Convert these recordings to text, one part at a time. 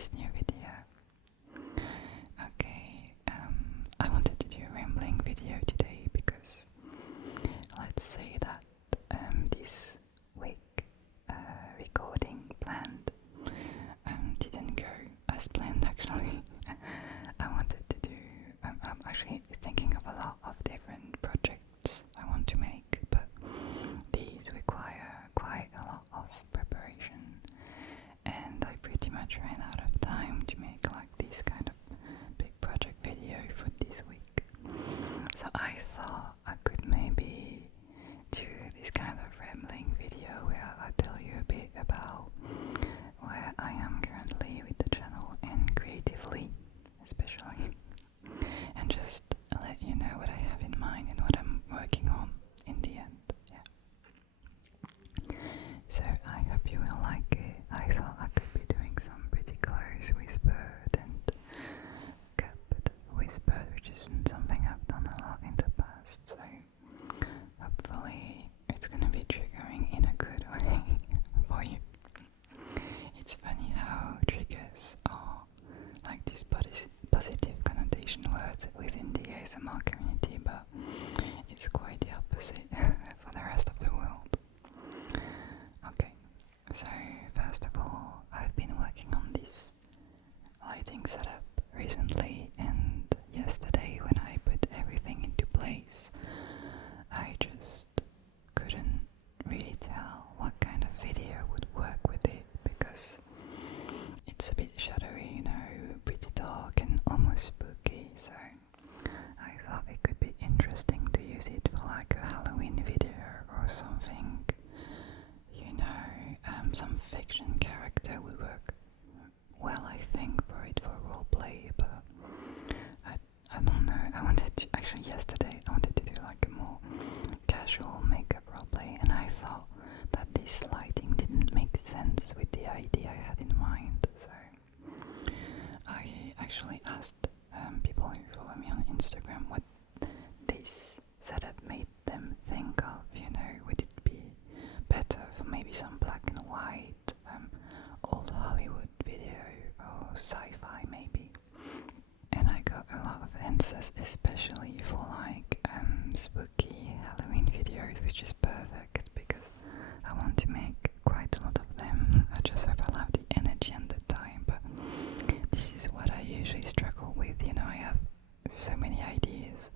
this new video. Okay, I wanted to do a rambling video today because let's say that this week recording planned didn't go as planned actually. I wanted to do, I'm actually thinking of a lot of different projects I want to make, but these require quite a lot of preparation, and I pretty much ran out of time to make like this kind of big project video for this week. So I thought I could maybe do this kind of rambling video where I tell you a bit about where I am currently with the channel and creatively especially, and just let you know what I have in mind and what I'm working on in the end. Yeah. So I hope you will like it. I thought I could be doing some pretty close whispered and kept whispered, which isn't something I've done a lot in the past, so hopefully it's gonna be triggering in a good way for you. It's funny how triggers are like these positive connotation words within the ASMR community, but it's quite the opposite for the rest of the world. Okay, so first of all, I've been working on this lighting setup recently, and yesterday when I put everything into place, I just couldn't really tell what kind of video would work with it because it's a bit shadowy, you know, pretty dark and almost spooky, so I thought it could be interesting to use it for like a Halloween video or something, you know, some fiction character would work well, I think, for it for roleplay, but I don't know, I wanted to, actually yesterday I wanted to do like a more casual makeup roleplay, and I thought that this lighting didn't make sense with the idea I had in mind, so I actually asked people who follow me on Instagram what this setup made them think of, you know, would it be better for maybe some black and white, old Hollywood video or sci-fi maybe, and I got a lot of answers, especially for like spooky Halloween videos, which is perfect because I want to make quite a lot of them. I just hope I'll have the energy and the time, but this is what I usually struggle with, you know, I have so many ideas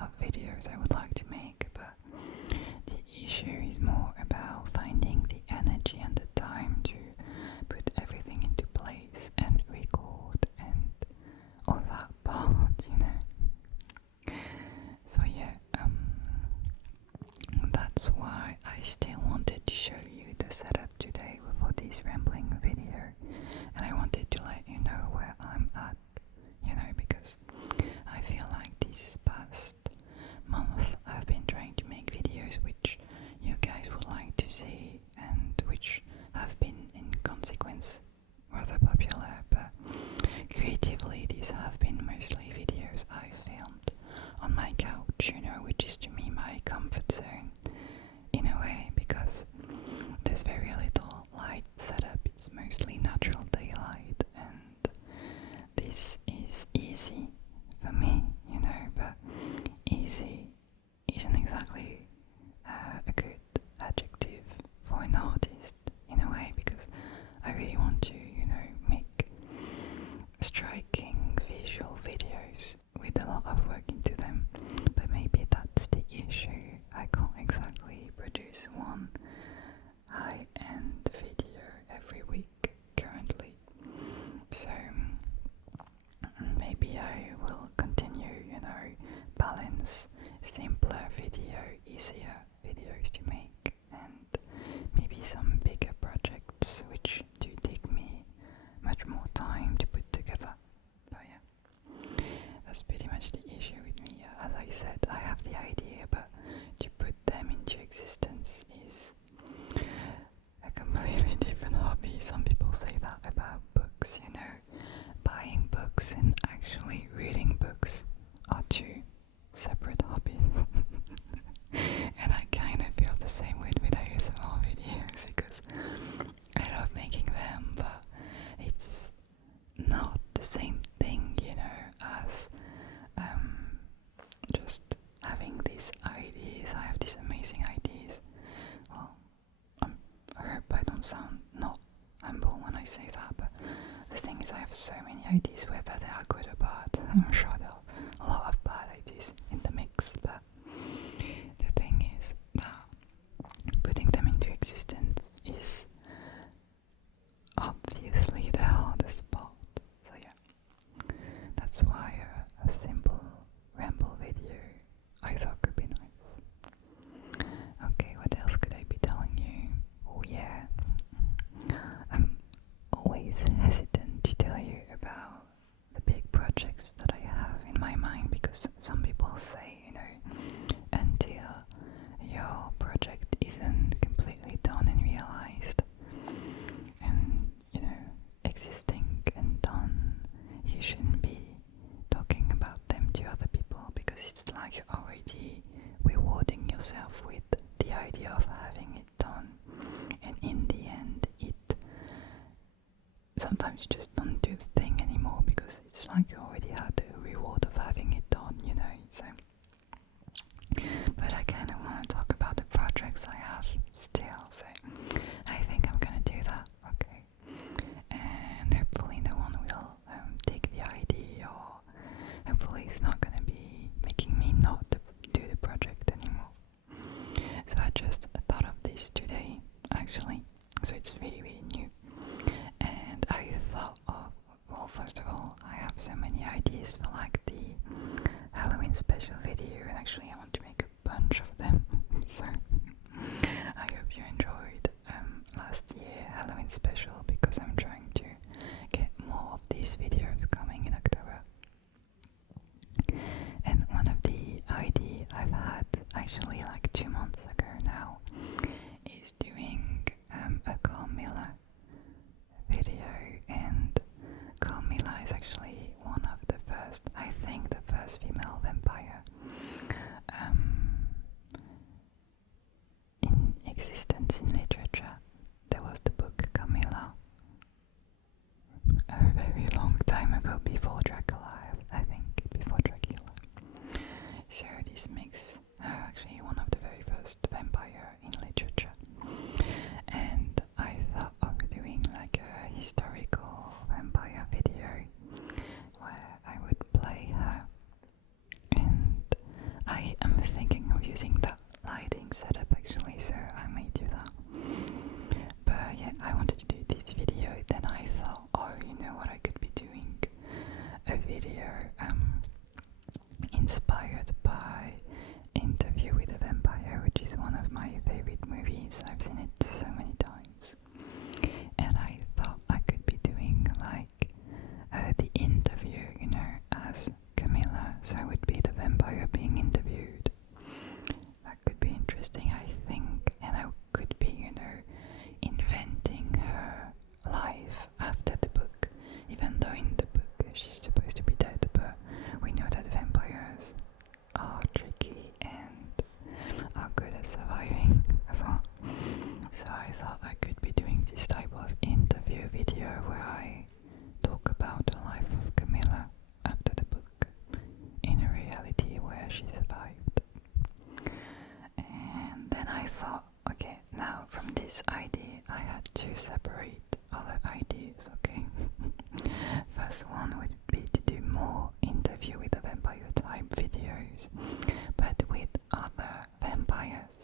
of videos I would like to make, but the issue is more about finding the energy and the time to put everything into place and record and all that part, you know. So yeah, that's why I still wanted to show you the setup today for this rambling video, and I wanted to let you know where I'm at, you know, because I feel like this past month I've been trying to make videos which you guys would like to see and which have been in consequence rather popular, but creatively these have been mostly videos I filmed on my couch, you know, which is to me my comfort zone in a way, because there's very little light setup, it's mostly natural daylight, and this is easy for me, you know, but easy isn't exactly a good adjective for an artist in a way, because I really want to, you know, make striking visual videos with a lot of work into them, but maybe that's the issue. I can't exactly produce one high-end video every week currently, so maybe I will continue, you know, balance simpler video, easier videos to make, and maybe some bigger projects which do take me much more time to put together. So yeah, that's pretty much the issue with me. As I said, I have the idea, but to put them into existence is a completely different hobby. Some people say that about books, you know, buying books and actually reading books are two separate hobbies. And I kind of feel the same way with ASMR videos because I love making them, but it's have so many ideas, whether they are good or bad. I'm sure there are a lot of bad ideas in the mix, but the thing is that putting them into existence is obviously the hardest part. So yeah, that's why a simple ramble video I thought could be nice. Okay, what else could I be telling you? Oh yeah, I'm always hesitant to tell you about the big projects that I have in my mind, because some people say, until your project isn't completely done and realized and, existing and done, you shouldn't be talking about them to other people, because it's like you're already rewarding yourself with the idea of having it done, and in the end sometimes you just don't do the thing anymore, because it's like you already had the reward of having it done, so. But I kind of want to talk about the projects I have still, so I think I'm gonna do that, okay? And hopefully no one will take the idea, or hopefully it's not gonna be making me not do the project anymore. So I just thought of this today, actually, so it's really, really new. And I thought of, well, first of all, I have so many ideas for like the Halloween special video, and actually I want to make a bunch of them. So I hope you enjoyed last year Halloween special, because I'm trying to get more of these videos coming in October. And one of the ideas I've had actually like 2 months ago now is doing a Carmilla video, and Carmilla is actually one of the first, I think the first female vampire in existence in literature. There was the book Carmilla a very long time ago, before Dracula, I think, before Dracula. So this makes her actually one of the very first vampire in literature. And I thought of doing like a historical vampire video where I would play her, and I am thinking of using that lighting setup actually, so I may do that. But yeah, I wanted to do this video, then I thought, oh, you know what, I could be doing a video inspired by Interview with a Vampire, which is one of my favorite movies. I've seen it so many times. And I thought I could be doing like the interview, as Carmilla, so I would be the vampire being interviewed. That could be interesting, I think, and I could be, inventing her life after the book, even though in the book she's supposed to be dead, but we know that vampires are tricky and are good at surviving as well. So I thought I could be doing this type of interview video where I talk about the life of Carmilla after the book, in a reality where she survived. And then I thought, okay, now from this idea I had to separate other ideas, okay? First one would be to do more Interview with a Vampire type videos, but with other vampires,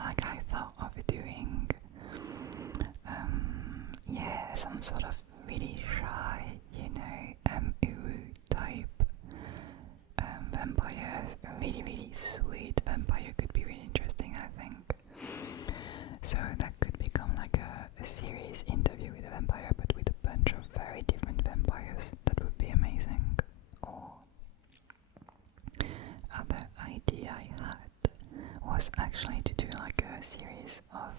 like I thought of doing some sort of really shy, Uru type vampires. A really, really sweet vampire could be really interesting, I think. So that could become like a series, Interview with a Vampire, but with a bunch of very different vampires. That would be amazing. Or other idea I had was actually to do like a series of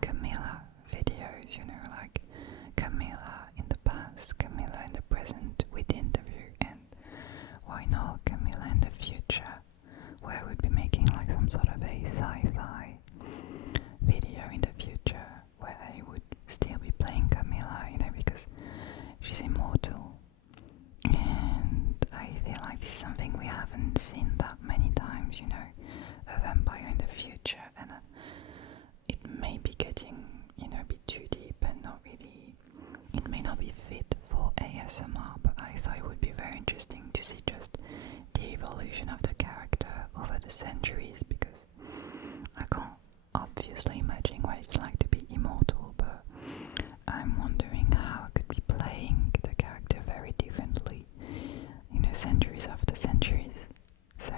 Carmilla videos, like Carmilla in the past, Carmilla in the present with interview, and why not Carmilla in the future, where I would be making like some sort of a sci-fi video in the future where I would still be playing Carmilla, because she's immortal, and I feel like this is something we haven't seen that many times, a vampire in the future, and it may be getting, a bit too deep and not really, it may not be fit for a interesting to see just the evolution of the character over the centuries, because I can't obviously imagine what it's like to be immortal, but I'm wondering how I could be playing the character very differently, centuries after centuries. So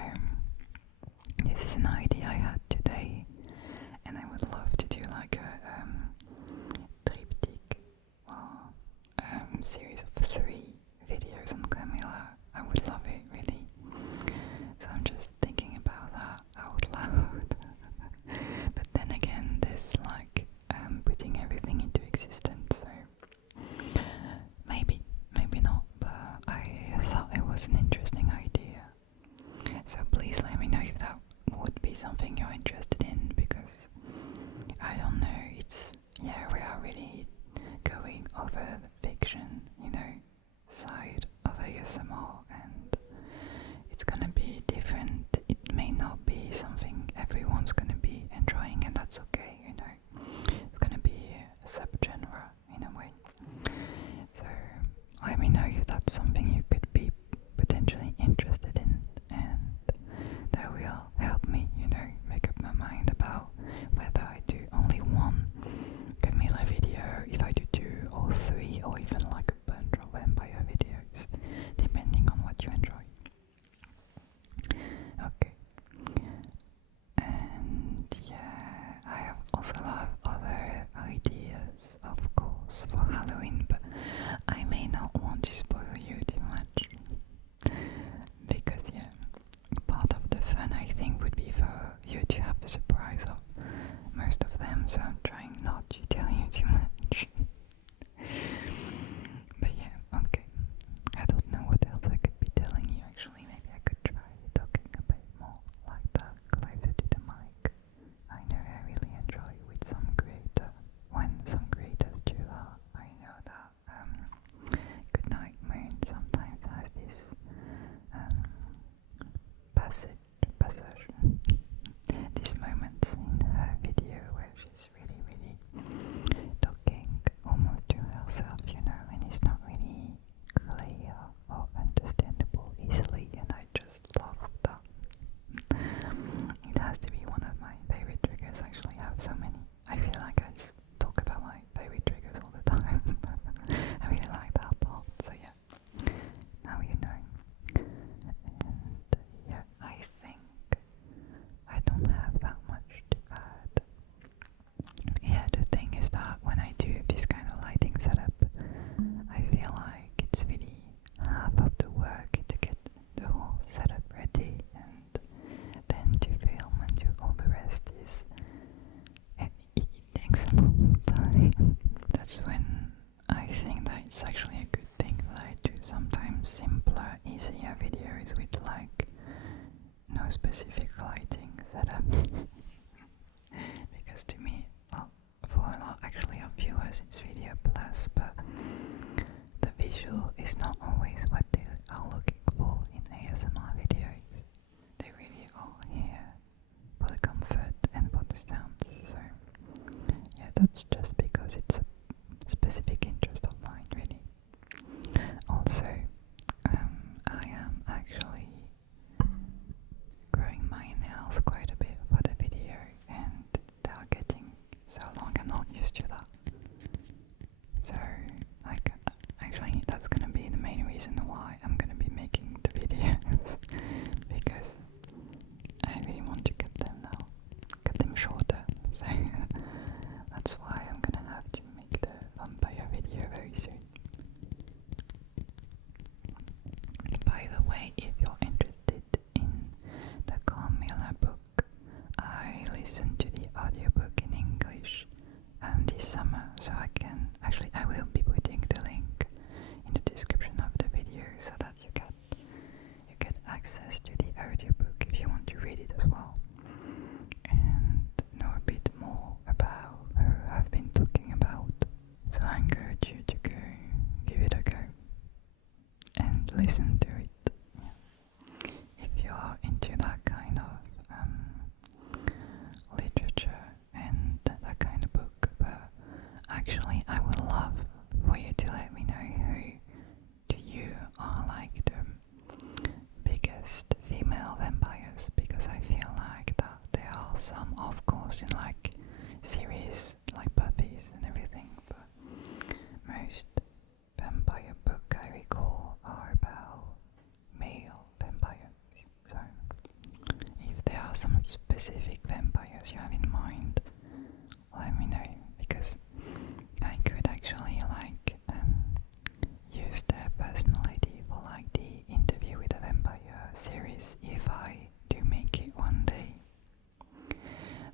this is an idea I had today, and I would love to do like a triptych, series of 3 videos on Carmilla. I would love it, really. So I'm just thinking about that out loud. But then again, there's like putting everything into existence, so maybe not, but I thought it was an interesting idea. So please let me know if that would be something you're interested in, because I don't know, we are really going over the fiction, side of ASMR, and it's gonna be different. It may not be something everyone's gonna be enjoying, and that's okay, It's gonna be a subgenre in a way. So let me know if that's something you could be potentially interested in, and that will help me, make up my mind about whether I do only one Carmilla video, if I do 2 or 3, or even like a bunch of vampire videos, depending on what you enjoy. Okay. And yeah, I have also a lot of other ideas, of course, for Halloween, but I may not want to spoil you too much, because part of the fun, I think, would be for you to have the surprise of most of them, so I'm trying not to tell you too much. But yeah, okay. I don't know what else I could be telling you, actually. Maybe I could try talking a bit more like that, closer to the mic. I know I really enjoy with some when some creators do that. I know that Goodnight Moon sometimes has this these moments in her video where she's really talking almost to herself, and it's not really clear or understandable easily, and I just love that. It has to be one of my favorite triggers. Actually, I have so many. I feel like I talk about my favorite triggers all the time. I really like that part, so yeah, now you know. And yeah, I think I don't have that much to add. Yeah, the thing is that when I do this kind of lighting setup, I feel like it's really half of the work to get the whole setup ready, and then to film and do all the rest it takes a long time. That's when I think that it's actually a good thing that I do sometimes simpler, easier videos with like no specific lighting setup. Because to me, well, for a lot actually of viewers it's really a plus, but the visual is not always what they are looking for in ASMR videos. They really are here for the comfort and for the sounds, so yeah, that's just because it's a specific interest of mine, really. Also, I am actually growing my nails quite a bit for the video, and they are getting so long. I'm not used to that. So, actually, that's gonna be the main reason why I'm gonna be making the videos, because I really want to cut them shorter. So that's why I'm gonna have to make the vampire video very soon. By the way, if you're interested in the Carmilla book, I listened to the audiobook in English this summer, so I will be putting the link in the description of the video so that you get access to the audiobook if you want to read it as well, and know a bit more about who I've been talking about. So I encourage you to go give it a go and listen to it. Yeah. If you are into that kind of literature and that kind of book, but actually I would love for you to let me know who to you are like the in like series like puppies and everything, but most vampire book I recall are about male vampires. So if there are some specific vampires you have in mind, let me know, because I could actually like use their personality for like the interview with a vampire series if I do make it one day.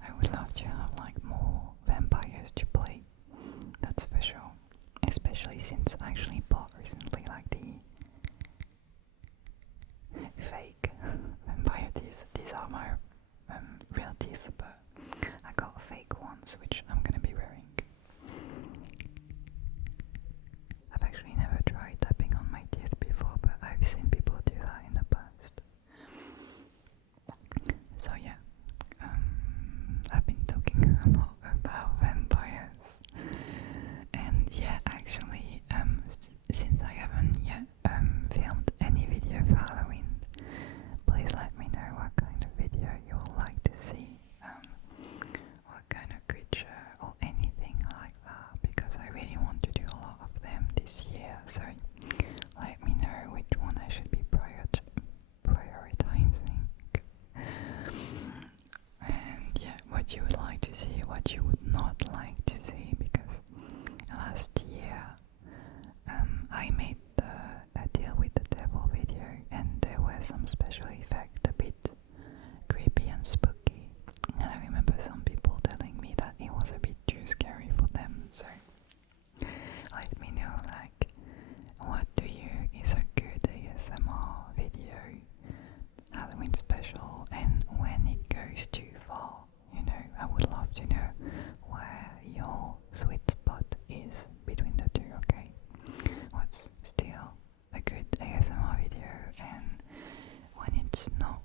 I would love to have like more vampires to play, that's for sure. Especially since I actually bought recently like the fake vampire teeth. These are my real teeth, but I got fake ones which I'm gonna be wearing. I've actually never tried tapping on my teeth before, but I've seen people do that in the past. So yeah, I've been talking a lot about vampires, and yeah, actually, since I haven't yet filmed any video for Halloween, please let me know what kind of video you would like to see, what kind of creature or anything like that, because I really want to do a lot of them this year, so let me know which one I should be prioritizing. And yeah, what you would like to see, what you would not like to see, because last year I made a deal with the devil video and there were some special effects a bit creepy and spooky, and I remember some people telling me that it was a bit too scary for them, so let me know like what to you is a good ASMR video, Halloween special, and when it goes too far, you know, I would love to know where your sweet spot is between the two, okay? What's still a good ASMR video and when it's not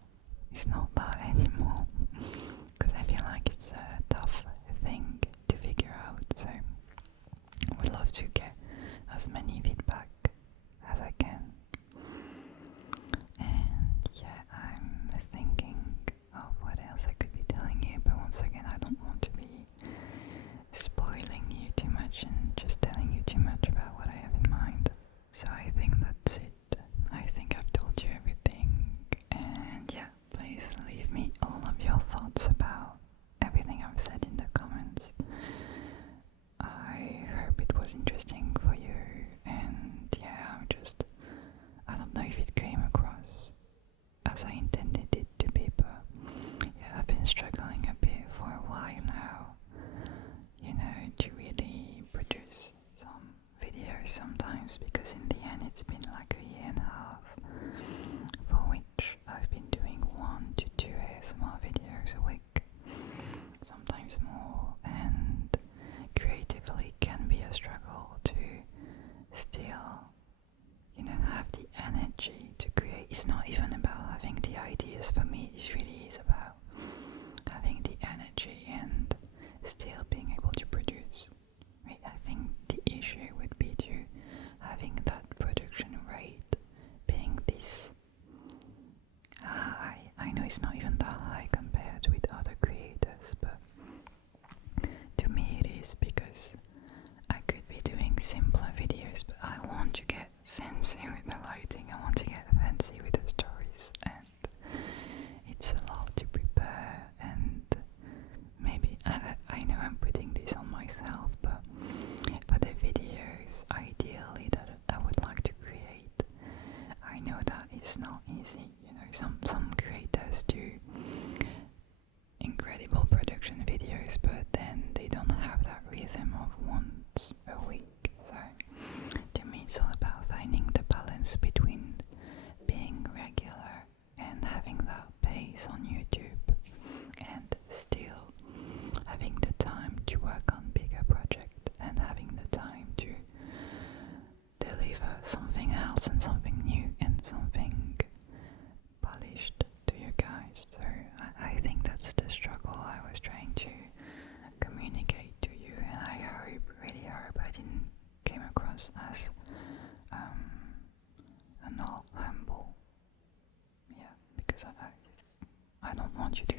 that anymore, because I feel like it's a tough thing to figure out, so I would love to get as many feedback as I can. And yeah, I'm thinking of what else I could be telling you, but once again, I don't want to be spoiling you too much and just telling you too much about what I have in mind. So I think that's it. I think I've told you everything, and yeah, please leave me all of your thoughts about everything I've said in the comments. I hope it was interesting for you, and yeah, I don't know if it came across as I intended it to be, but yeah, I've been struggling a bit for a while now, you know, to really produce some videos sometimes, because in the end it's been like a year and a half for which I've been doing 1 to 2 ASMR videos a week, sometimes more, and creatively can be a struggle to still, you know, have the energy to create. It's not even about having the ideas for me, it really is about having the energy and still being able to produce. Right? I think the issue would be to having that production rate being this high. I know it's not even that high compared with other creators, but to me it is, because I could be doing simpler videos, but I want to get fancy with the lighting, I want to get fancy with the stories, and it's a lot to prepare, and maybe I know I'm putting this on myself, but for the videos ideally that I would like to create, I know that it's not easy, you know, some creators do incredible production videos, but then they don't have that rhythm of once a week. So to me it's all about finding the balance between being regular and having that pace on YouTube, and still having the time to work on bigger projects and having the time to deliver something else and something new and something polished to you guys. So I think that's the struggle I was trying to communicate to you, and I really hope I didn't came across as not humble. Yeah, because I don't want you to